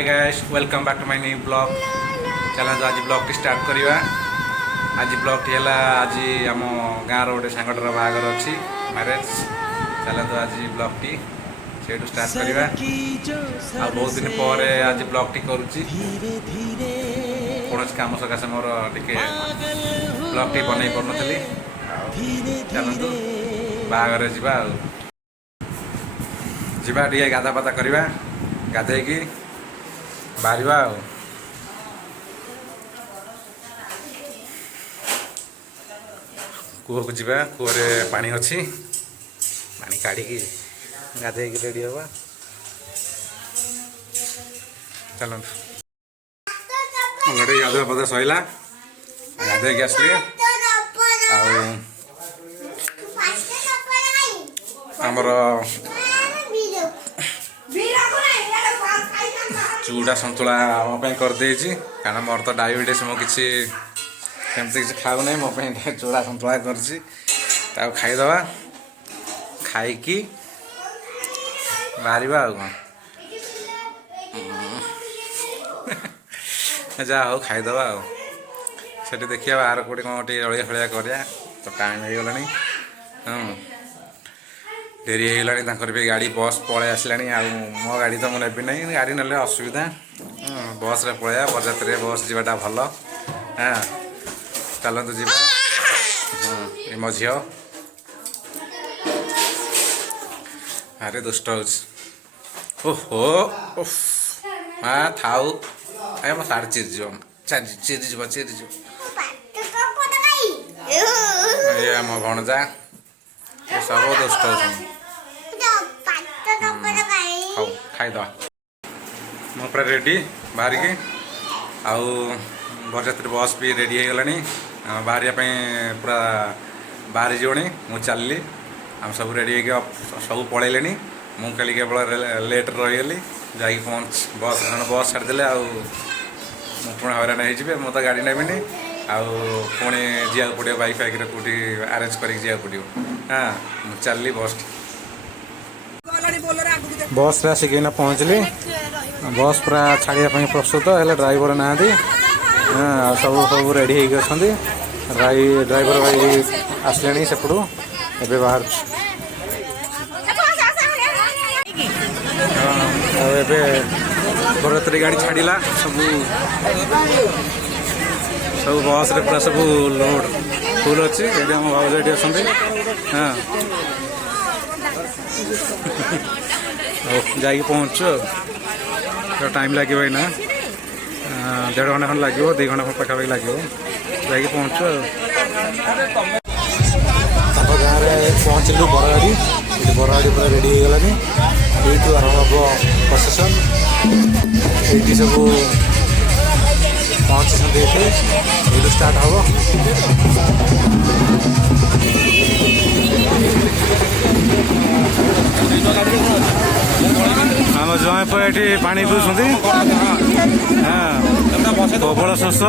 Hi guys welcome back to my new blog चलते आज blog T start करवा आज ब्लॉग टी है आज आम गाँव रोटे सांगटर बाहागर अच्छी मैरेज चलते आज ब्लॉग टी से स्टार्ट करवा आ बहुत दिन पर आज ब्लॉग टी करुच्ची कौन कम सकाशे मोर टे ब्लॉग टी बन पार चलतु बाहागर जावा टे गाधा पाता करवा गाधेकी बाहर कूह को जा कूह पानी अच्छी पानी काढ़ी गाधेकी रेडी हवा चलते अलरेडी गाधुआ पदा सैला गाधेकी आसली आमर चूड़ा सतुला करदे कारण मोर तो डायबिटीज मो किसी किसी खाऊ ना मो चूड़ा सतुला कर खाईदे खाई बाहर जा हो खाईदे से देखिए बाहर कौटे कौन जलिया फलिया करा तो टाइम हो गलानी डेरी होगा भी गाड़ी बस पलि आसला मो गाड़ी तो मुझे ना गाड़ी ना असुविधा बस रे पलैया बरजात्रे बस जाटा भल हाँ चलतु जी मो झी अरे दुष्ट ओहो हाँ थाऊ ए मो साढ़े चिरीज ये मो भणजा सब दुष्ट खाईद मो पूरा रेडी बाहर की आउ बरजात्री बस भी रेडी हो गलानी बाहर पूरा बाहर जीवनी मुझे चलली आम सब रेडी हो सब पलैले मुझे खाली केवल लेट रहीगली जा पहुँच बस छाड़देले पुणी हईराण हो मो तो गाड़ी नेबिनी पुणी जावाक पड़ो बाइक फाइक कौटी आरेंज कर पड़ो हाँ मुझे चलली बस रे आसिक पहुँचली बस पूरा छाड़िया प्रस्तुत है ड्राइवर ना हाँ सब सब रेडी हो ड्राइवर भाई आसले सेपटू ए बाहर बरजात्री गाड़ी छाड़ा सब सब बस रे पूरा सब लोड फुल अच्छी भाज ये अच्छा हाँ जा पहुँचु टाइम लगे ना 1.5 घंटा खंड लगे 2 घंटा पाखापाखि लगे जा पहुँचु गाँव में पहुँचलु बरगाड़ी बरगाड़ी पूरा रेडी हो गलानी ये आरंभ हम प्रोसेसन ये सब पहुँची ये स्टार्ट हम आम जय पे पानी पिउछंती हाँ प्रबल शोष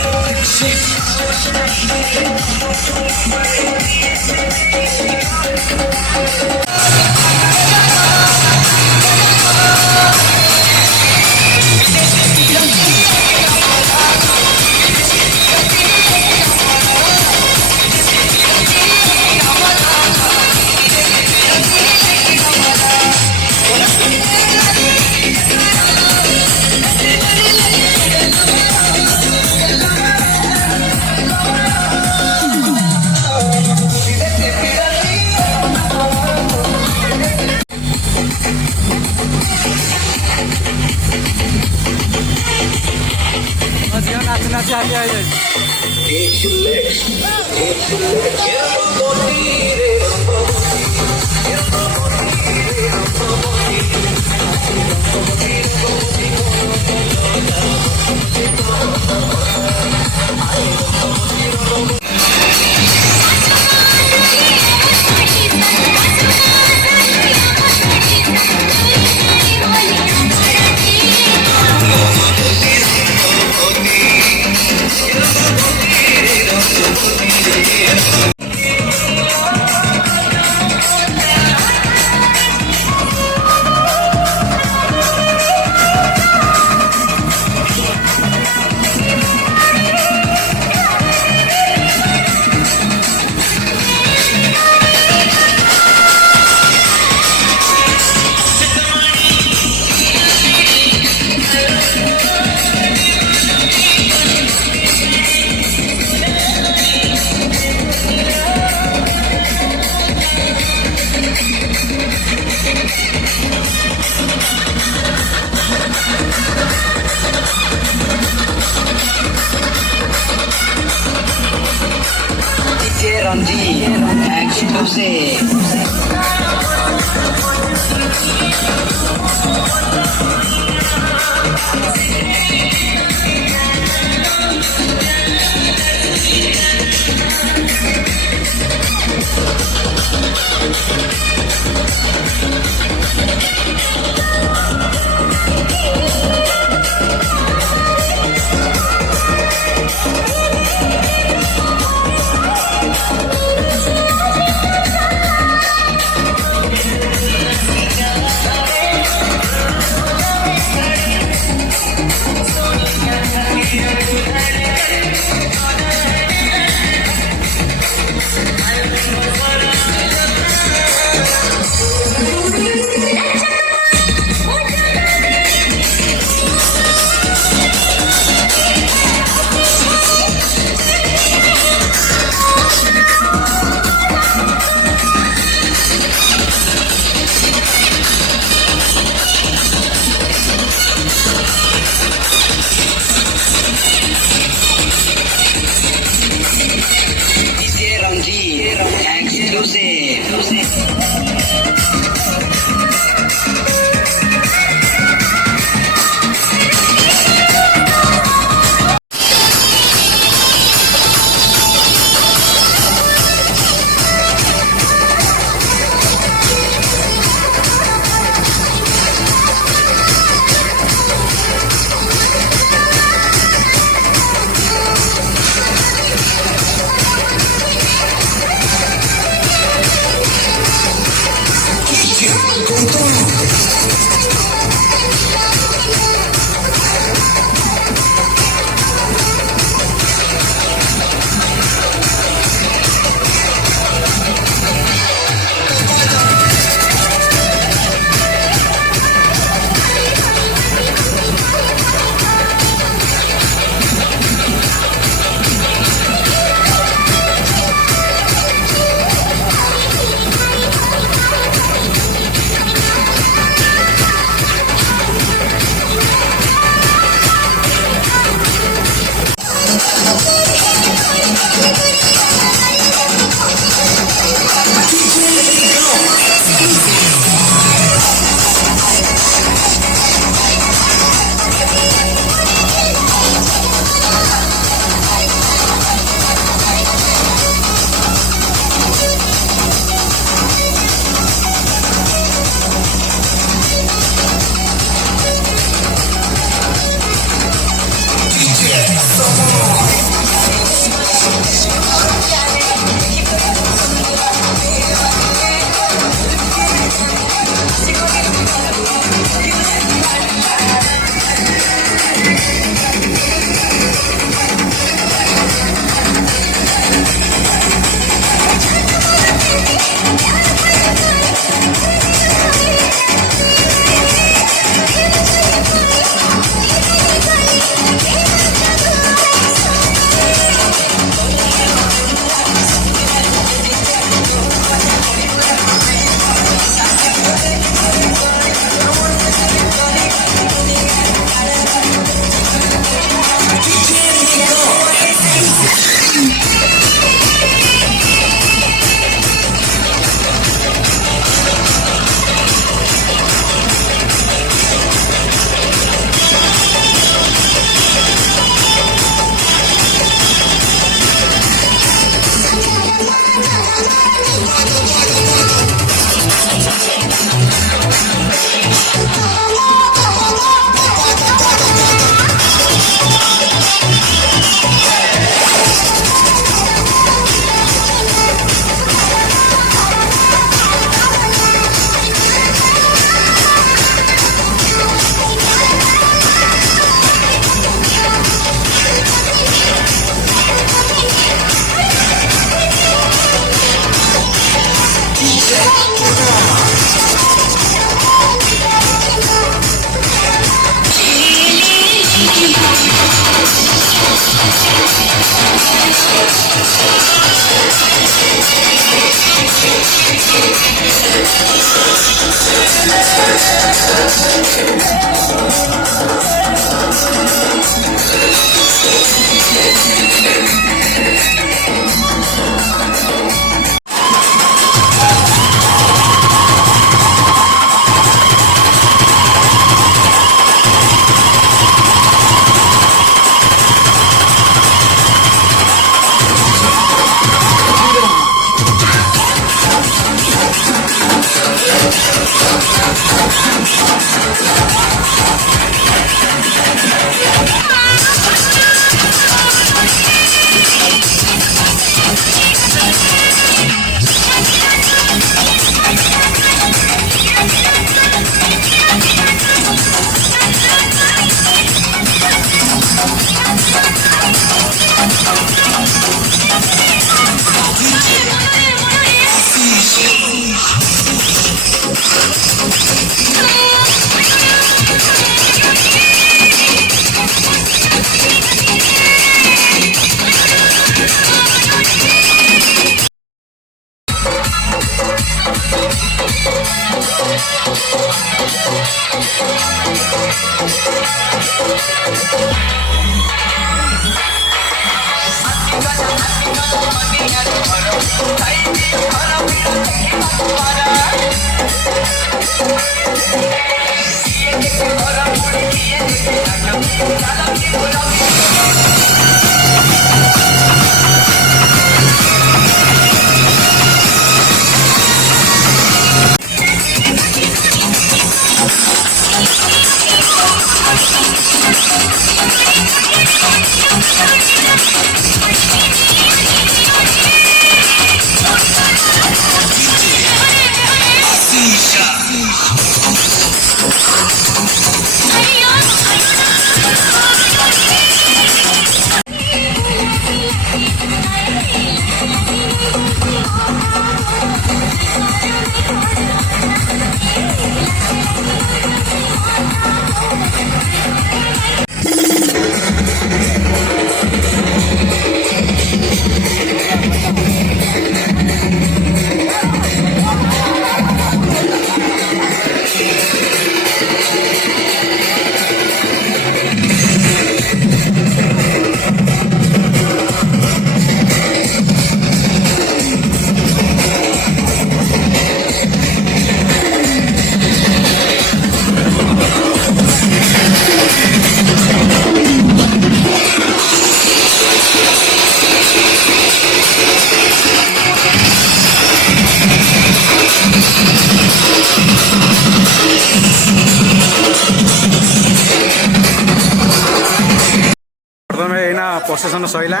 प्रसेसन सैला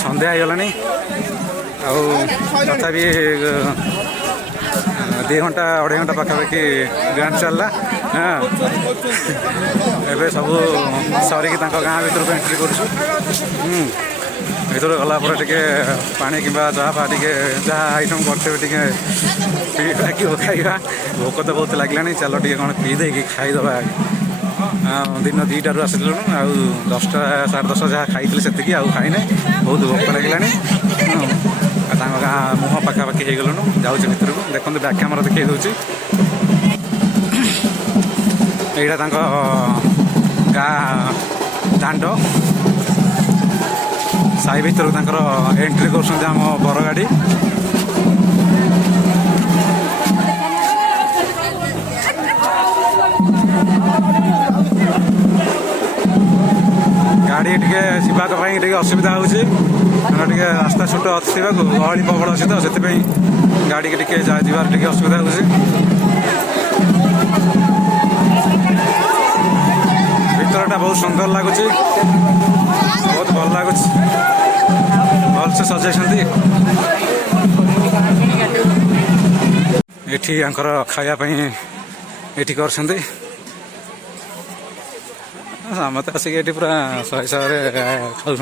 सन्ध्या होगलानी तथापि 2 घंटा 2.5 घंटा पाखापाखि डांस चलला हाँ एवं सब सरिक गाँ भर को एंट्री करूँ भर गला टे पानी कि चाहा जहाँ आइटम करते पीवा कि खाइबा भोक तो बहुत लगलानी चल टे कौन पीदे खाईदे दिन 2टारू आसलु आ 10टा 10:30 जहाँ खाई से खाई ना बहुत भोक लगलानी गाँ मुह पाखापाखि हो गलुँ जाऊँ भर को देखते बैक कैमरा देखी दूसरी यहाँ गाँ दांड साई भर को एंट्री कर बर गाड़ी गाड़ी टे जावाक असुविधा होती रास्ता छोट अच्छी गहली प्रबल अच्छी तो से गाड़ी के जबार असुविधा होती भरटा बहुत सुंदर लगुच बहुत भल लगुच भल से सजाई खायापी ये कर समस्त आसिक ये पूरा 100 खाऊ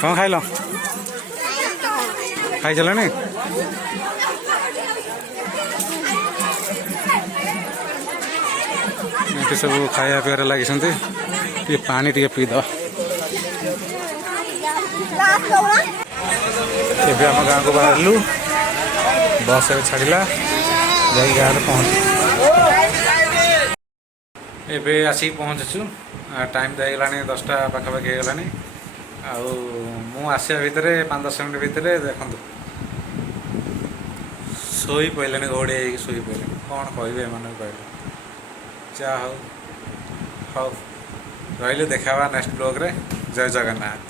कौन खाइल खाई चलानी ये सब खाया पीबार लगी पानी टे पीद ଏବେ ଆମ ଗାଁକୁ ବାହାରିଲୁ ବସ୍ ଏବେ ଛାଡ଼ିଲା ଯାଇ ଗାଁରେ ପହଞ୍ଚୁ ଏବେ ଆସିକି ପହଞ୍ଚିଛୁ ଟାଇମ୍ ତ ହେଇଗଲାଣି 10ଟା ପାଖାପାଖି ହେଇଗଲାଣି ଆଉ ମୁଁ ଆସିବା ଭିତରେ 5-10 ମିନିଟ୍ ଭିତରେ ଦେଖନ୍ତୁ ଶୋଇ ପଡ଼ିଲେଣି ଘୋଡ଼ି ହେଇକି ଶୋଇ ପଡ଼ିଲେଣି କ'ଣ କହିବେ ଏମାନଙ୍କୁ କହିଲେ ଯାହା ହଉ ହଉ ରହିଲେ ଦେଖା ହେବା ନେକ୍ସଟ ବ୍ଲଗ୍ରେ ଜୟ ଜଗନ୍ନାଥ।